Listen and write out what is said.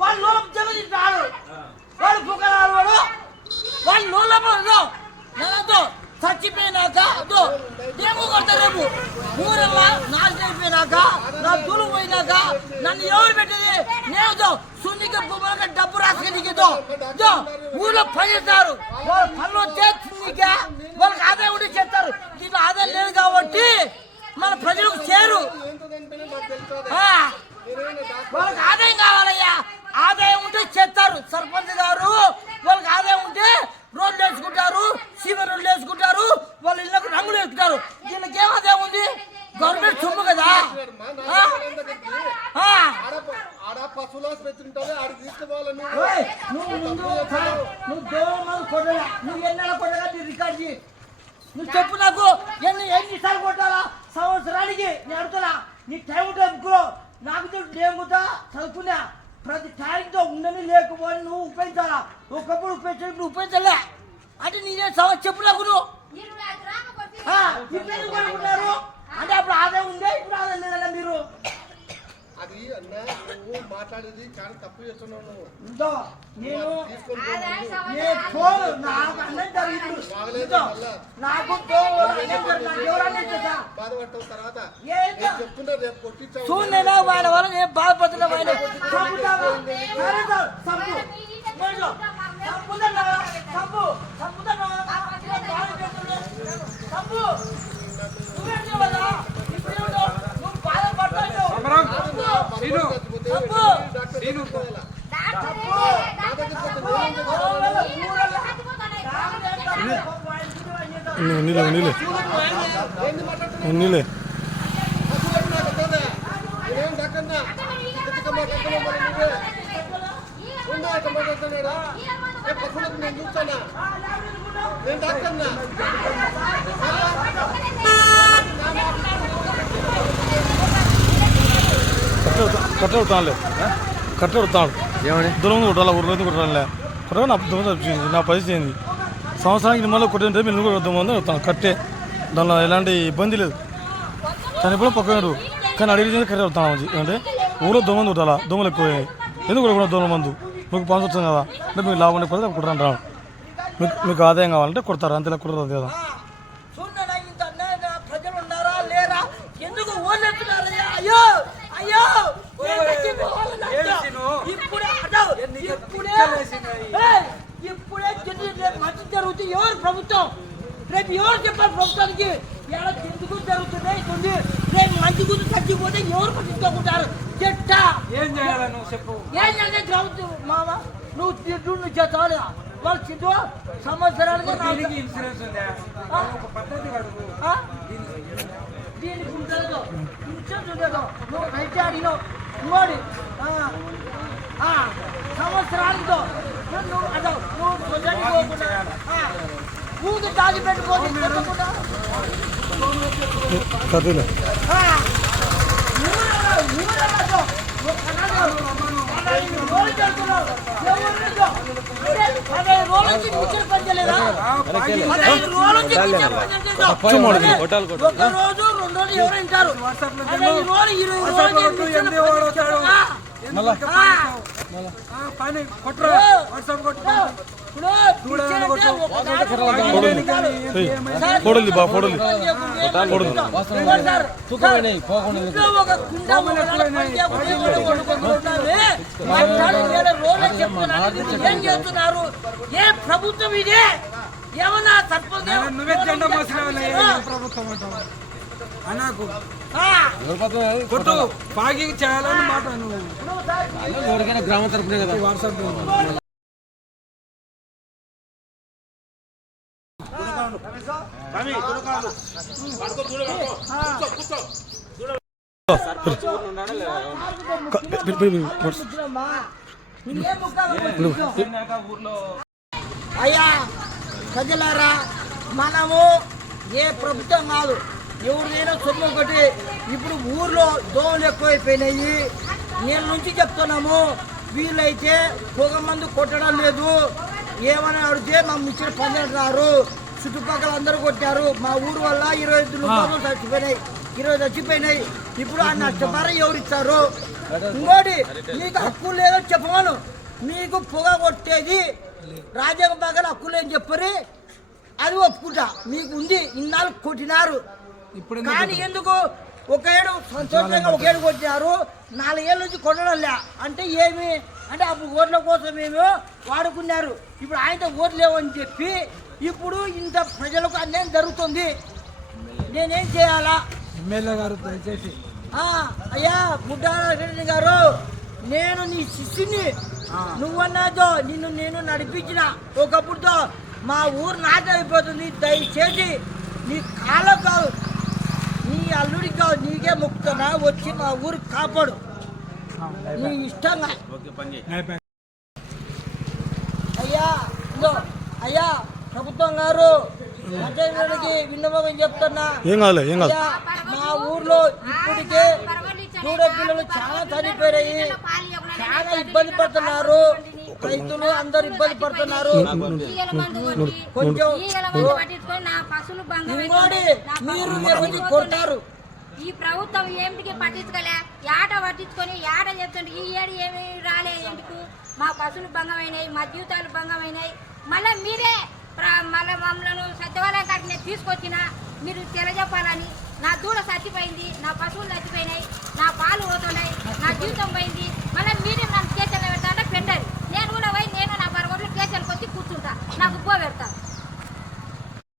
వాళ్ళు జగదింటాడు వాడు పుకరాడు వాడు వాళ్ళు లోపల చచ్చిపోయినాక ఏమో కొడతారు రేపు ఊరల్లా నాశనం అయిపోయినాక నా దులు పోయినాక నన్ను ఎవరు పెట్టేది నేను సున్నిక బొమ్మలకి డబ్బు రాసుకెళ్ళితో ఊళ్ళో పనిస్తారు వాళ్ళు పనులు చేస్తున్నిక వాళ్ళకి ఆదాయం ఉండి చేస్తారు దీంట్లో ఆదాయం లేదు కాబట్టి మన ప్రజలకు చేరు వాళ్ళకి ఆదాయం కావాలయ్యా ఆదాయం ఉంటే చేస్తారు సర్పంచ్ గారు వాళ్ళకి ఆదాయం ఉంటే రోడ్లు వేసుకుంటారు సీమ రోడ్లు వేసుకుంటారు వాళ్ళ ఇళ్ళకు రంగులు వేసుకుంటారు దీనికి ఏం ఆదాయం ఉంది గవర్నమెంట్ సొమ్ము కదా నువ్వు ఎన్నెల కొట్టగా నీ రికార్డ్ చేయి నువ్వు చెప్పు నాకు ఎన్నిసార్లు కొట్టాలా సంవత్సరానికి నేను అడుగుతున్నా నీ టైం టైంలో నాకు నేను కూడా చదువుకున్నా ప్రతి టైంతో ఉండని లేకపోని నువ్వు ఉపయోగించాలా ఒకప్పుడు ఉపయోగించడానికి నువ్వు ఉపయోగించలే అంటే నేనే చెప్పు నాకు నువ్వు ఇప్పుడు కొనుక్కున్నారు అంటే అప్పుడు ఆదాయం ఉందే ఇప్పుడు ఆదాయం లేదన్నా మీరు అది అన్నా నువ్వు మాట్లాడేది కానీ తప్పు చేస్తున్నావు నువ్వు బాధపడతావు తర్వాత చెప్తున్నా రేపు కొట్టించావు చూడలేనా ఆయన వల్ల నేను బాధపడుతున్నా నీళ్ళే నేను చూస్తానా నేను డాక్టర్నా కట్టవుతాడు ఏమని దూరం కొట్టాలి ఊరిలో కొట్టాలి కొట్టాలి నా దూరం తప్పించింది నా పరిస్థితి ఏంది సంవత్సరానికి మళ్ళీ కొట్టింటే మీరు కూడా వద్దామని వస్తాను కట్టే దానిలో ఎలాంటి ఇబ్బంది లేదు కానీ ఎప్పుడో పక్కన కానీ అడిగి కట్టే వస్తాను అంటే ఊళ్ళో దోమ కొట్టాలా దోమలు ఎక్కువ ఎందుకు కూడా దోమ మందు మీకు పని వస్తుంది కదా అంటే మీకు లాభం కొడితే కుట్టరంట మీకు ఆదాయం కావాలంటే కొడతారు అంతేలా కుదరదు కదా ప్రజలు ఉన్నారా లేరా ఎందుకు ఓడెత్తున్నారయ్యా అయ్యో అయ్యో ఇప్పుడే రేపు మంచి జరుగుతుంది ఎవరు ప్రభుత్వం రేపు ఎవరు చెప్పారు ప్రభుత్వానికి ఎలా ఎందుకు జరుగుతుంది ఇస్తుంది రేపు మంచి గురించి తగ్గిపోతే ఎవరు పట్టించుకుంటారు చెట్ట ఏం చేయాలి నువ్వు చెప్పు ఏం చేయాలి ప్రభుత్వం మామ నువ్వు తిట్టు నువ్వు చేస్తావు వాళ్ళు తిట్టు సంవత్సరాలుగా ఇన్సూరెన్స్ ఉందా ఒక పద్ధతి అడుగు దీనికి ఉండదు ఇన్సూరెన్స్ ఉండదు నువ్వు రైతు అడిగినావు ఇంకోటి సంవత్సరాలతో నువ్వు అదో నువ్వు ప్రజలు పోకుండా ఊరికి దాగి పెట్టుకోవాలి ఒక రోజు 2 రోజులు ఎవరు వింటారు పని కొట్టరా వాట్సాప్ కొట్టు ఫోటోలు బా ఫోటోలు ఏం చేస్తున్నారు ఏ ప్రభుత్వం ఇదే ఏమన్నా నువ్వే జెండా మోసిన ప్రభుత్వం అంటావు అనాకు కొట్టు బాగి చేయాలని మాట నువ్వు ఎవరికైనా గ్రామ తరపునే కదా వాట్సాప్ అయ్యా ప్రజలారా మనము ఏ ప్రభుత్వం కాదు ఎవరిదైనా సొమ్ము ఒకటి ఇప్పుడు ఊర్లో దోమలు ఎక్కువైపోయినాయి నేను నుంచి చెప్తున్నాము వీళ్ళైతే పొగ మందు కొట్టడం లేదు ఏమని అడిగితే మా ముచ్చట పని అంటున్నారు చుట్టుపక్కల అందరూ కొట్టారు మా ఊరు వల్ల 22 రూపాయలు చచ్చిపోయినాయి 20 చచ్చిపోయినాయి. ఇప్పుడు ఆ నష్టపరం ఎవరిస్తారు? ఇంకోటి మీకు హక్కు లేదో చెప్పమను. మీకు పొగ కొట్టేది రాజ్యాంగ పక్కన హక్కు లేని చెప్పరి, అది ఒప్పుకుంటా. మీకు ఉంది, ఇన్నాళ్ళు కొట్టినారు. ఇప్పుడు కానీ ఎందుకు ఒక ఏడు సంతోషంగా ఒక ఏడు కొట్టినారు, 4 ఏళ్ళ నుంచి కొట్టడంలే అంటే ఏమి అంటే అప్పుడు ఓట్ల కోసం ఏమో వాడుకున్నారు. ఇప్పుడు ఆయనతో ఓట్లు లేవని చెప్పి ఇప్పుడు ఇంత ప్రజలకు అన్యాయం జరుగుతుంది. నేనేం చేయాలా? ఎమ్మెల్యే గారు దయచేసి అయ్యా ముద్దారెడ్డి గారు, నేను నీ శిష్యుని. నువ్వన్నాదో నేను నడిపించిన. ఒకప్పుడుతో మా ఊరు నాశనం అయిపోతుంది. దయచేసి నీ కాలం కాదు, నీ అల్లుడికి కాదు, నీకే మొక్కుతున్నా. వచ్చి మా ఊరికి కాపాడు నీ ఇష్టంగా. అయ్యా ఇదో అయ్యా ప్రభుత్వం గారు, పంచాయతీకి విన్నపం చెప్తున్నా. ఏం కాదు అయ్యా, మా ఊర్లో ఇప్పటికే చూడ పిల్లలు చాలా చనిపోయాయి. చాలా ఇబ్బంది పడుతున్నారు. రైతులు అందరు ఇబ్బంది పడుతున్నారు. కొంచెం ఇంకోటి మీరు ఎవరికి కొట్టారు? ఈ ప్రభుత్వం ఏమిటికి పట్టించుకోలే, ఏట పట్టించుకొని ఏట చెప్తుంటే ఈ ఏడు ఏమి రాలే. ఎందుకు మా పశువులు భంగమైనాయి, మా జీవితాలు భంగమైనాయి. మళ్ళీ మీరే మళ్ళీ మమ్మల్ని సత్యవాలయం కాడికి నేను తీసుకొచ్చిన మీరు తెలియజెప్పాలని. నా దూడ చచ్చిపోయింది, నా పశువులు చచ్చిపోయినాయి, నా పాలు పోతున్నాయి, నా జీవితం పోయింది.